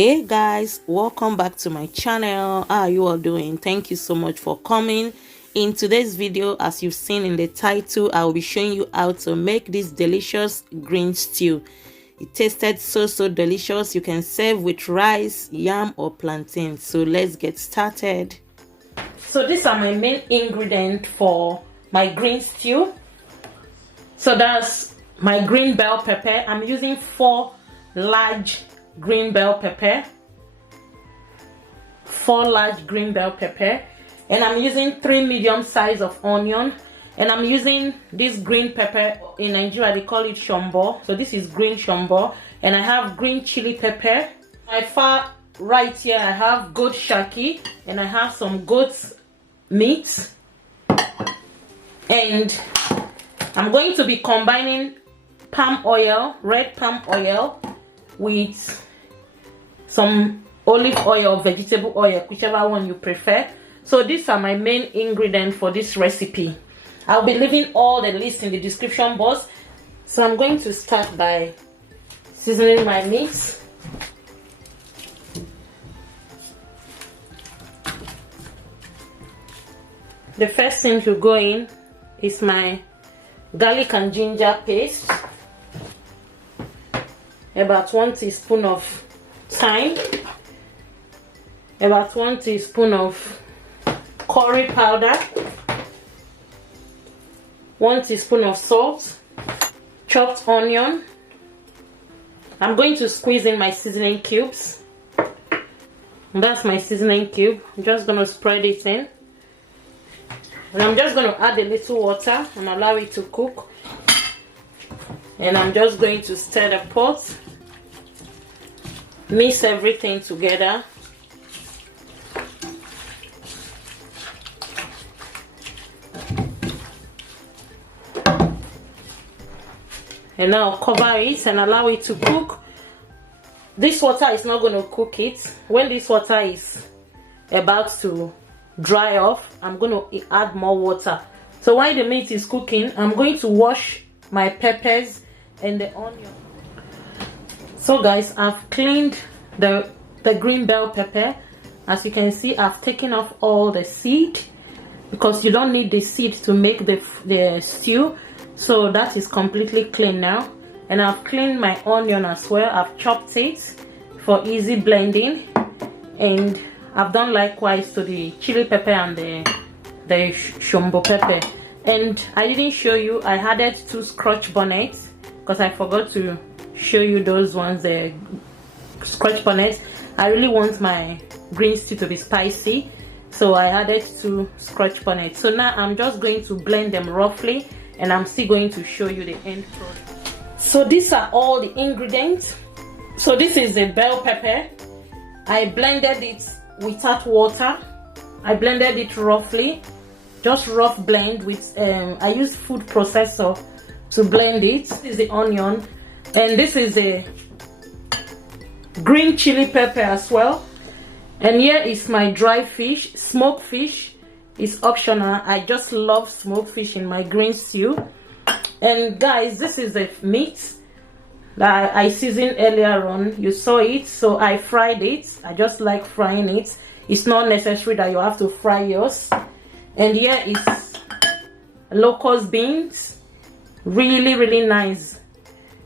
Hey guys, welcome back to my channel. How are you all doing? Thank you so much for coming. In today's video, as you've seen in the title, I will be showing you how to make this delicious green stew. It tasted so delicious. You can serve with rice, yam or plantain. So let's get started. So these are my main ingredients for my green stew. So that's my green bell pepper. I'm using 4 large green bell pepper, 4 large green bell pepper, and I'm using 3 medium size of onion, and I'm using this green pepper. In Nigeria they call it shombo, so this is green shombo. And I have green chili pepper. My far right here I have goat shaki, and I have some goat's meat, and I'm going to be combining palm oil, red palm oil, with some olive oil or vegetable oil, whichever one you prefer. So these are my main ingredients for this recipe. I'll be leaving all the lists in the description box. So I'm going to start by seasoning my meat. The first thing to go in is my garlic and ginger paste, about 1 teaspoon of thyme, about 1 teaspoon of curry powder, 1 teaspoon of salt, chopped onion. I'm going to squeeze in my seasoning cubes. And that's my seasoning cube. I'm just going to spread it in, and I'm just going to add a little water and allow it to cook. And I'm just going to stir the pot, mix everything together. And now cover it and allow it to cook. This water is not going to cook it. When this water is about to dry off, I'm going to add more water. So while the meat is cooking, I'm going to wash my peppers and the onion. So guys, I've cleaned the green bell pepper. As you can see, I've taken off all the seed, because you don't need the seed to make the stew. So that is completely clean now. And I've cleaned my onion as well. I've chopped it for easy blending, and I've done likewise to the chili pepper and the shombo pepper. And I didn't show you, I added 2 scotch bonnets, because I forgot to show you those ones, the scotch bonnets. I really want my green stew to be spicy, so I added 2 scotch bonnets. So now I'm just going to blend them roughly, and I'm still going to show you the end product. So these are all the ingredients. So this is the bell pepper. I blended it without water. I blended it roughly, just rough blend with I use food processor to blend it. This is the onion, and this is the green chili pepper as well. And here is my dry fish. Smoked fish is optional. I just love smoked fish in my green stew. And guys, this is the meat that I seasoned earlier on. You saw it, so I fried it. I just like frying it. It's not necessary that you have to fry yours. And here is locust beans. Really nice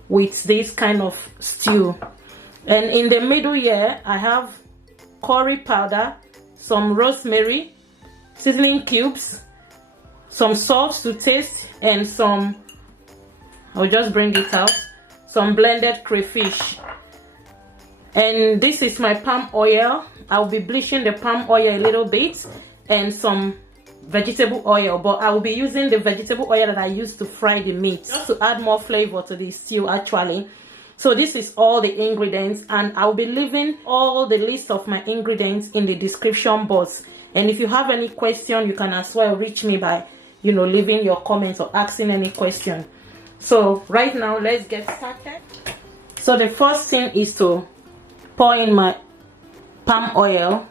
with this kind of stew. And in the middle here I have curry powder, some rosemary, seasoning cubes, some salt to taste, and some, I'll just bring it out, some blended crayfish. And this is my palm oil. I'll be bleaching the palm oil a little bit, and some vegetable oil, but I will be using the vegetable oil that I used to fry the meat, just to add more flavor to the stew actually. So this is all the ingredients, and I'll be leaving all the list of my ingredients in the description box. And if you have any question, you can as well reach me by, you know, leaving your comments or asking any question. So right now let's get started. So the first thing is to pour in my palm oil.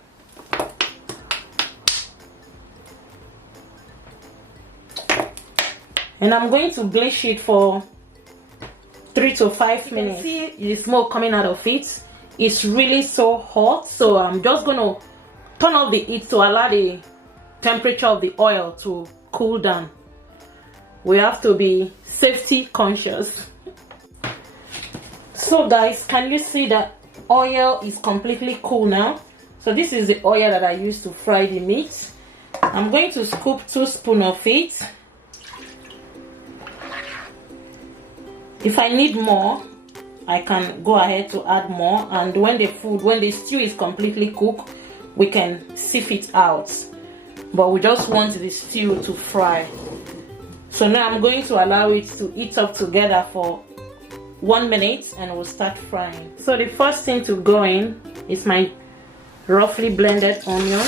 And I'm going to bleach it for 3 to 5 minutes. See the smoke coming out of it. it's really so hot, so I'm just gonna turn off the heat to allow the temperature of the oil to cool down. We have to be safety conscious. So guys, can you see that oil is completely cool now? So this is the oil that I used to fry the meat. I'm going to scoop 2 spoons of it. If I need more, I can go ahead to add more, and when the stew is completely cooked, we can sieve it out. But we just want the stew to fry. So now I'm going to allow it to heat up together for 1 minute and we'll start frying. So the first thing to go in is my roughly blended onion.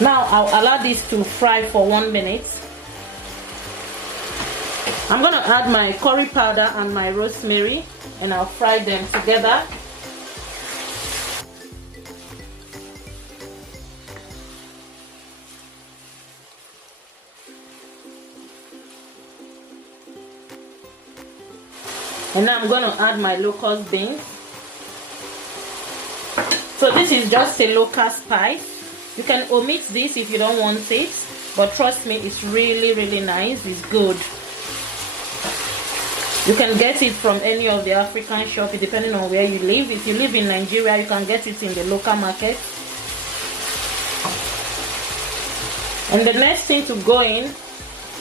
Now I'll allow this to fry for 1 minute. I'm gonna add my curry powder and my rosemary and I'll fry them together. And now I'm gonna add my locust beans. So this is just a locust spice. You can omit this if you don't want it, but trust me, it's really nice. It's good. You can get it from any of the African shops depending on where you live. If you live in Nigeria, you can get it in the local market. And the next thing to go in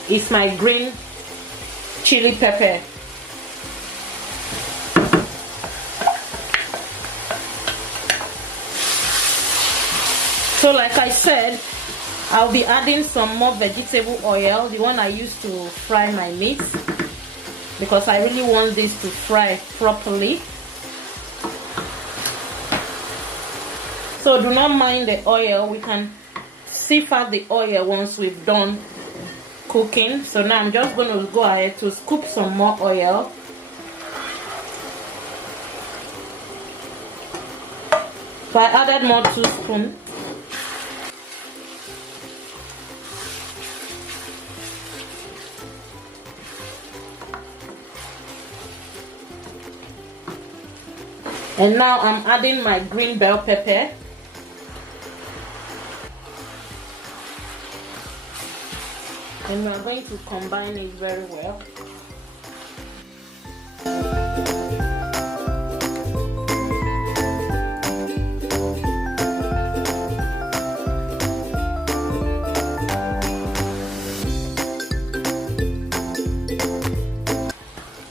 is my green chili pepper. So like I said, I'll be adding some more vegetable oil, the one I used to fry my meat, because I really want this to fry properly. So do not mind the oil, we can sieve out the oil once we've done cooking. So now I'm just going to go ahead to scoop some more oil. So I added more 2 spoons. And now I'm adding my green bell pepper. And we're going to combine it very well.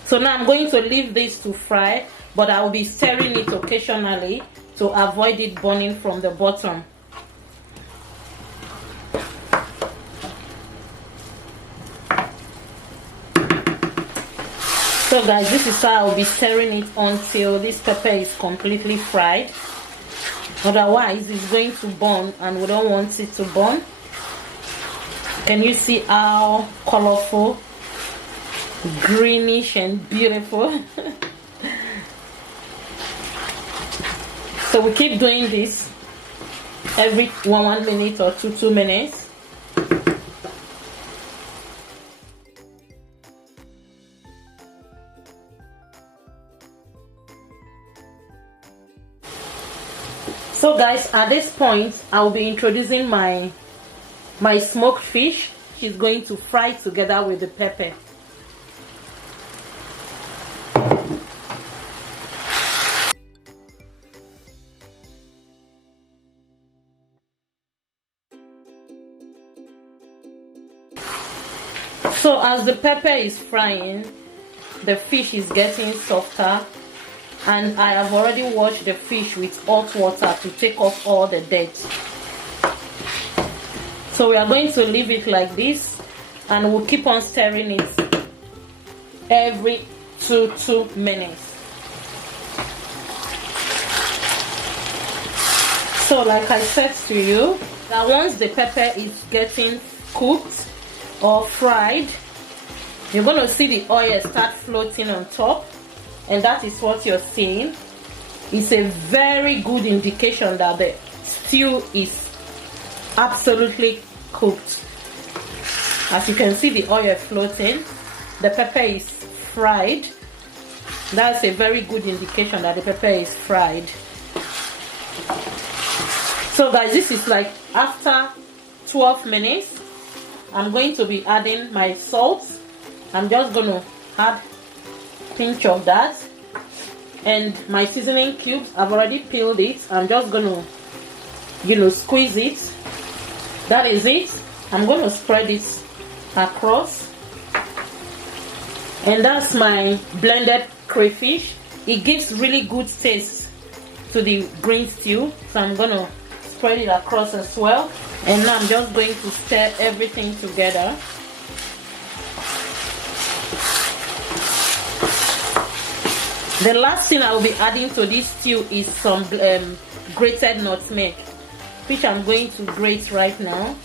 So now I'm going to leave this to fry, but I'll be stirring it occasionally to avoid it burning from the bottom. So guys, this is how I'll be stirring it until this pepper is completely fried. Otherwise, it's going to burn and we don't want it to burn. Can you see how colorful, greenish and beautiful? So we keep doing this every 1 minute or 2 minutes. So guys, at this point I'll be introducing my smoked fish. She's going to fry together with the pepper. So as the pepper is frying, the fish is getting softer, and I have already washed the fish with hot water to take off all the dirt. So we are going to leave it like this, and we'll keep on stirring it every 2 minutes. So like I said to you, that once the pepper is getting cooked or fried, you're going to see the oil start floating on top, and that is what you're seeing. It's a very good indication that the stew is absolutely cooked. As you can see, the oil floating, the pepper is fried. That's a very good indication that the pepper is fried. So guys, this is like after 12 minutes. I'm going to be adding my salt. I'm just going to add a pinch of that. And my seasoning cubes, I've already peeled it. I'm just going to, you know, squeeze it. That is it. I'm going to spread it across. And that's my blended crayfish. It gives really good taste to the green stew. So I'm going to spread it across as well. And now I'm just going to stir everything together. The last thing I will be adding to this stew is some grated nutmeg, which I'm going to grate right now.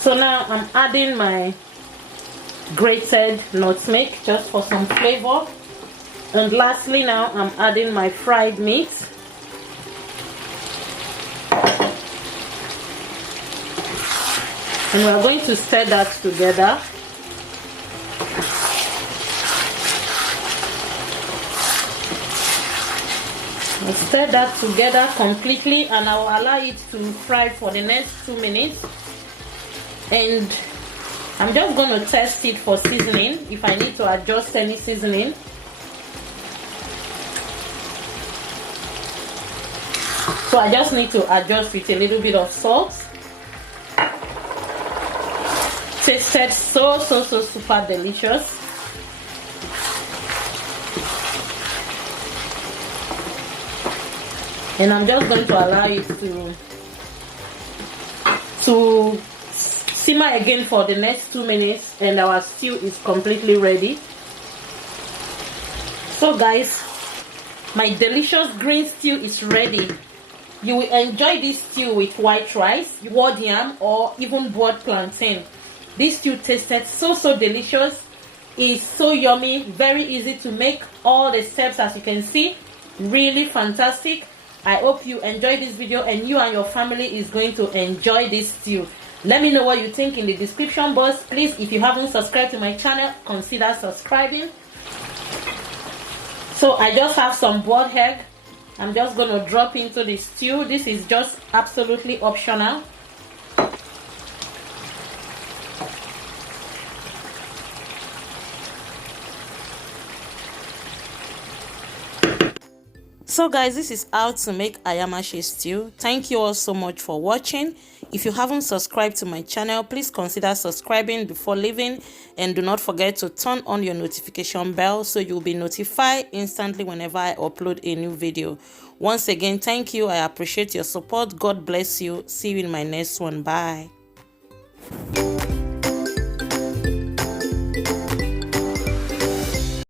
So now I'm adding my grated nutmeg just for some flavor. And lastly, now I'm adding my fried meat. And we're going to stir that together. I'll stir that together completely, and I'll allow it to fry for the next 2 minutes. And I'm just going to test it for seasoning, if I need to adjust any seasoning. So I just need to adjust with a little bit of salt. Tasted so super delicious. And I'm just going to allow it to simmer again for the next 2 minutes, and our stew is completely ready. So guys, my delicious green stew is ready. You will enjoy this stew with white rice, boiled yam, or even boiled plantain. This stew tasted so delicious. It's so yummy, very easy to make. All the steps, as you can see, really fantastic. I hope you enjoyed this video and you and your family is going to enjoy this stew. Let me know what you think in the description box. Please, if you haven't subscribed to my channel, consider subscribing. So I just have some boiled egg. I'm just going to drop into the stew. This is just absolutely optional. So guys, this is how to make Ayamase stew. Thank you all so much for watching. If you haven't subscribed to my channel, please consider subscribing before leaving, and do not forget to turn on your notification bell so you'll be notified instantly whenever I upload a new video. Once again, thank you. I appreciate your support. God bless you. See you in my next one. Bye.